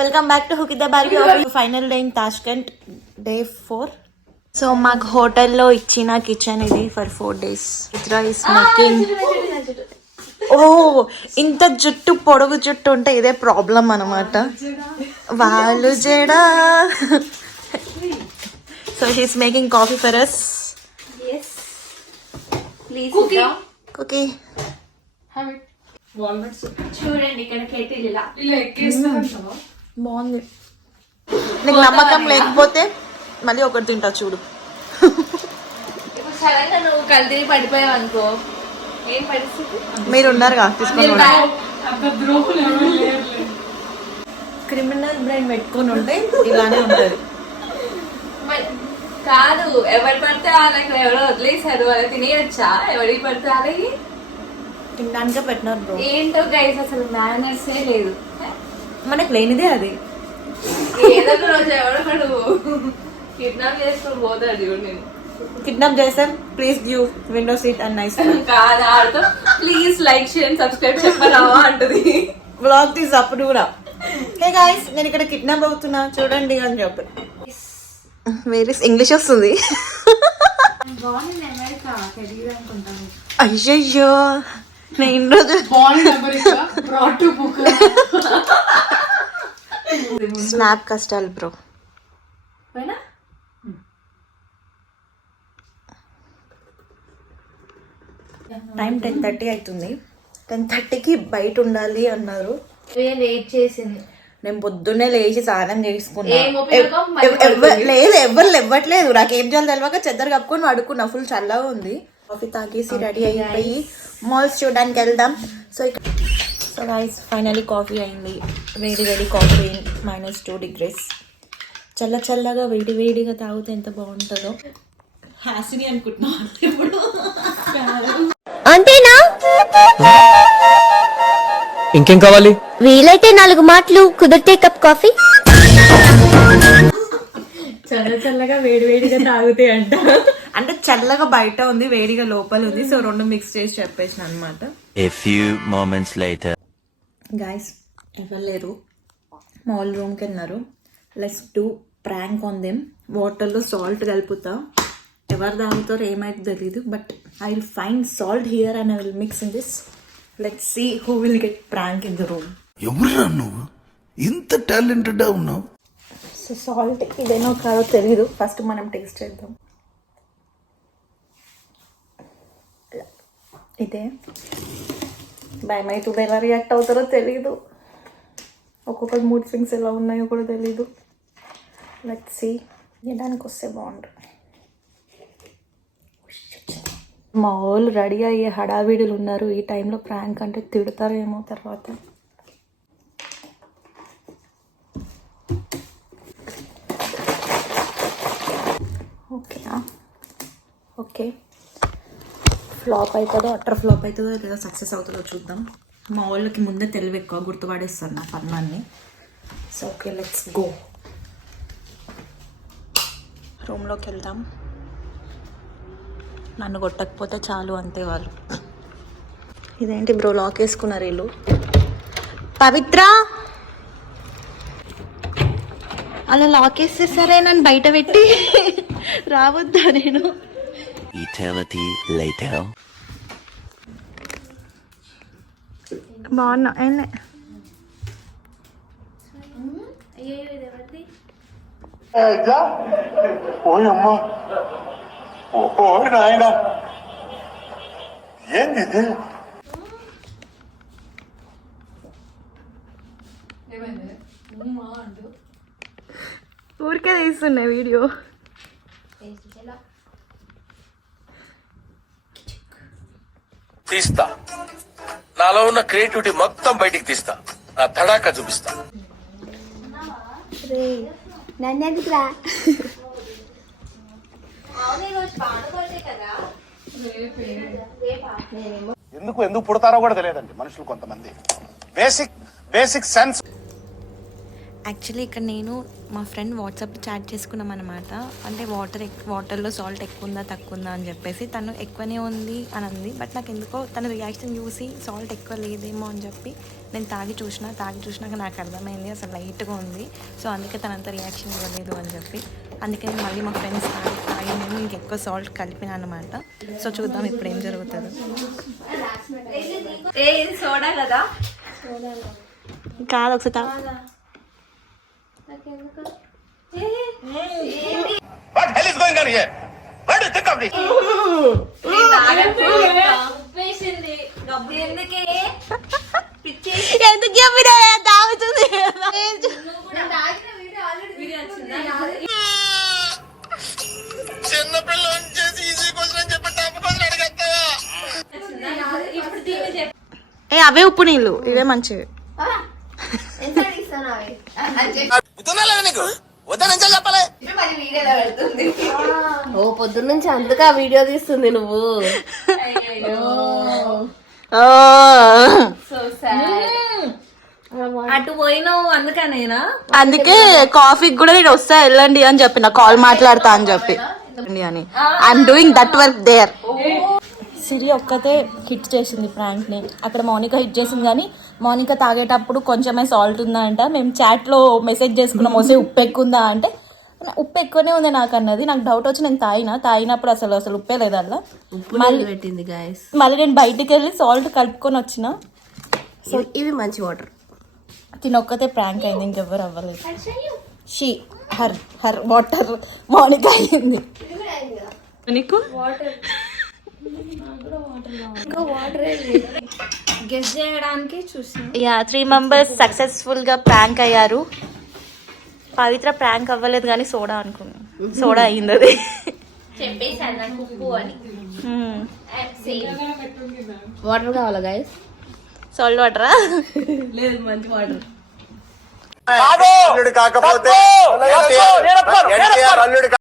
Welcome back to హుకిదా బార్బీ final day in Tashkent day 4. So మాకు హోటల్లో ఇచ్చిన కిచెన్ ఇది ఫర్ 4 days. ఇట్లా ఇస్ మేకింగ్. ఓ ఇంత జుట్టు పొడవు జుట్టు ఉంటే ఇదే ప్రాబ్లం అనమాట. వాళ్ళు జడా. So she's making coffee for us. కుకీ చూడండి ఇక్కడ కేటీలు ఇలా బాగుంది. నీకు నమ్మకం లేకపోతే మళ్ళీ ఒకటి తింటా చూడు. ఇప్పుడు సడన్ గా నువ్వు కల్తీ పడిపోయావు అనుకో ఏం పరిస్థితి? మీరు ఉన్నారుగా తీసుకొని. క్రిమినల్ బ్రెయిన్ పెట్టుకొని ఉంటే ఇలానే ఉంటది. కాదు ఎవరు పడితే వాళ్ళకి ఎవరో వదిలేసారు, వాళ్ళు తినేయచ్చా? ఎవరికి పడితే వాళ్ళకి తినడానికే పెట్టినారు బ్రో. ఏంటో గైస్ అసలు మేనర్సే లేదు. మనకు లేనిదే అది. ఏదో ఒక రోజు ఎవడొకడు కిడ్నాప్ చేసుకుని పోతాడు చూడు. నేను కిడ్నాప్ చేశాను. Please give window seat and nice. కాదు ఆడుతో ప్లీజ్ లైక్ షేర్ సబ్స్క్రైబ్ చెప్పరావా అంటది. బ్లాగ్ తీసి అప్పుడు కూడా హే గైస్ నేను ఇక్కడ కిడ్నాప్ అవుతున్నా చూడండి అని చెప్పి. వేరే ఇంగ్లీష్ వస్తుంది. అయ్యయ్యో నేను రోజు స్నాప్ కష్టాలు బ్రో. టైం 10:30 అవుతుంది. 10:30కి బయట ఉండాలి అన్నారు. లేట్ చేసింది. నేను పొద్దున్నే లేచి స్నానం చేసుకున్నా. లేదు ఎవ్వరు ఇవ్వట్లేదు. నాకు ఏం చేయాలి తెలియక చెద్దరు కప్పుకొని పడుకున్నా. ఫుల్ చల్లగా ఉంది. కాఫీ తాగేసి రెడీ అయిపోయి మాల్స్ చూడడానికి వెళ్దాం. సో గైస్ ఫైనలీ కాఫీ అయింది. వేడి వేడి కాఫీ -2 degrees. చల్లగా వేడిగా తాగితే ఎంత బాగుంటుందో. హాసిని అనుకుంటున్నా ఇప్పుడు. అంతేనా? ఇంకేం కావాలి? వీలైతే 4 మాటలు, కుదిరితే కప్ కాఫీ. చల్లగా వేడిగా తాగుతాయి అంట. అంటే చల్లగా బయట ఉంది, వేడిగా లోపల ఉంది. సో 2 మిక్స్ చేసి చెప్పేసిన అనమాట. A few moments later. Guys ఎవరు లేరు, మాల్ రూమ్కి వెళ్ళినారు. Let's do prank on them. వాటర్లో సాల్ట్ కలుపుతా. ఎవరు తాగుతారో ఏమైతే తెలీదు, but I will find salt here and I will mix in this. Let's see who will get prank in the room. ఎవరురా నువ్వు ఇంత టాలెంటెడ్ ఉన్నావు? సో సాల్ట్ ఇదేనో కాదో తెలీదు. ఫస్ట్ మనం టేస్ట్ చేద్దాం. ఇదే భయమైతే ఎలా రియాక్ట్ అవుతారో తెలీదు. ఒక్కొక్కటి మూడ్ స్వింగ్స్ ఎలా ఉన్నాయో కూడా తెలీదు. Let's see. దానికి వస్తే బాగుండు. మా వాళ్ళు రెడీ అయ్యే హడావిడులు ఉన్నారు. ఈ టైంలో ప్రాంక్ అంటే తిడతారేమో తర్వాత. ఓకే ఫ్లాప్ అవుతుందో అట్టర్ ఫ్లాప్ అవుతుందో లేదా సక్సెస్ అవుతుందో చూద్దాం. మా వాళ్ళకి ముందే తెలివి ఎక్కువ, గుర్తుపడేస్తారు నా పన్నాన్ని. So okay let's go. రూమ్లోకి వెళ్దాం. నన్ను కొట్టకపోతే చాలు అంతే వాళ్ళు. ఇదేంటి బ్రో లాక్ వేసుకున్నారు వీళ్ళు. పవిత్ర అలా లాక్ వేస్తే సరే నన్ను బయట పెట్టి రావద్దా నేను? Eternity later. బాగున్నా అయినా ఓయమ్మా ఓ నాయన ఏంది ఇది? ఊరికే తీస్తున్నా వీడియో. తీస్తా. నాలో ఉన్న క్రియేటివిటీ మొత్తం బయటికి తీస్తా. నా తడాక చూపిస్తా. ఎందుకు పుడతారో కూడా తెలియదండి మనుషులు కొంతమంది. Basic sense. యాక్చువల్లీ ఇక్కడ నేను మా ఫ్రెండ్ వాట్సాప్ చాట్ చేసుకున్నాం అనమాట. అంటే వాటర్లో సాల్ట్ ఎక్కువ ఉందా తక్కువ ఉందా అని చెప్పేసి తను ఎక్కువనే ఉంది అని అంది. బట్ నాకు ఎందుకో తన రియాక్షన్ చూసి సాల్ట్ ఎక్కువ లేదేమో అని చెప్పి నేను తాగి చూసినాక నాకు అర్థమైంది అసలు లైట్గా ఉంది. సో అందుకే తనంత రియాక్షన్ ఇవ్వలేదు అని చెప్పి అందుకే నేను మళ్ళీ మా ఫ్రెండ్స్ తాగి నేను ఇంకెక్కువ సాల్ట్ కలిపినా అనమాట. సో చూద్దాం ఇప్పుడు ఏం జరుగుతుందో. ఇది సోడా కదా? కాదు ఒకసారి What hell is going on here? What do you think of this? ఉప్పేసింది గబ్బు ఎందుకే ఎందుకు చెప్పినా తాగుతుంది చిన్నపిల్ల చేసి ఈజీ క్వశ్చన్ చెప్పి టఫ్ క్వశ్చన్ అడిగేస్తావా? ఇప్పుడు దీన్ని చెప్పు. అవే ఉప్పు నీళ్ళు ఇవే మంచివి. గుర్తుందా నీకు? వద్దని ఎంత చెప్పాలి? ఓ పొద్దున్న నుంచి అందుకే వీడియో తీస్తుంది నువ్వు. అటు పోయినావు అందుకనేనా? అందుకే కాఫీకి కూడా నేను వస్తా వెళ్ళండి అని చెప్పిన కాల్ మాట్లాడతా అని చెప్పి అని I'm doing that work there. Siri ఒక్కతే హిట్ చేసింది ప్రాంక్ ని. అక్కడ మౌనిక హిట్ చేసింది కానీ మౌనిక తాగేటప్పుడు కొంచెమే సాల్ట్ ఉందా అంట. మేము చాట్లో మెసేజ్ చేసుకున్నాం వస్తే ఉప్పు ఎక్కువ ఉందా అంటే ఉప్పు ఎక్కువనే ఉంది నాకు అన్నది. నాకు డౌట్ వచ్చి నేను తాగినప్పుడు అసలు ఉప్పే లేదు అలా. మళ్ళీ నేను బయటికి వెళ్ళి సాల్ట్ కలుపుకొని వచ్చిన. సో ఇవి మంచి వాటర్. తినొక్కతే ప్రాంక్ అయింది, ఇంకెవ్వరు అవ్వలేదు. హర్ వాటర్ మౌనిక అయింది. నీకు గెస్ చేయడానికి చూసిన 3 మెంబర్స్ సక్సెస్ఫుల్ గా ప్రాంక్ అయ్యారు. పవిత్ర ప్రాంక్ అవ్వలేదు కానీ సోడా అనుకున్నా. సోడా అయింది అది. చెప్పేసాను నాకు ఉప్పు అని. వాటర్ కావాలా గైస్? సాల్ట్ వాటరా? లేదు మంచి వాటర్. కాకపోతే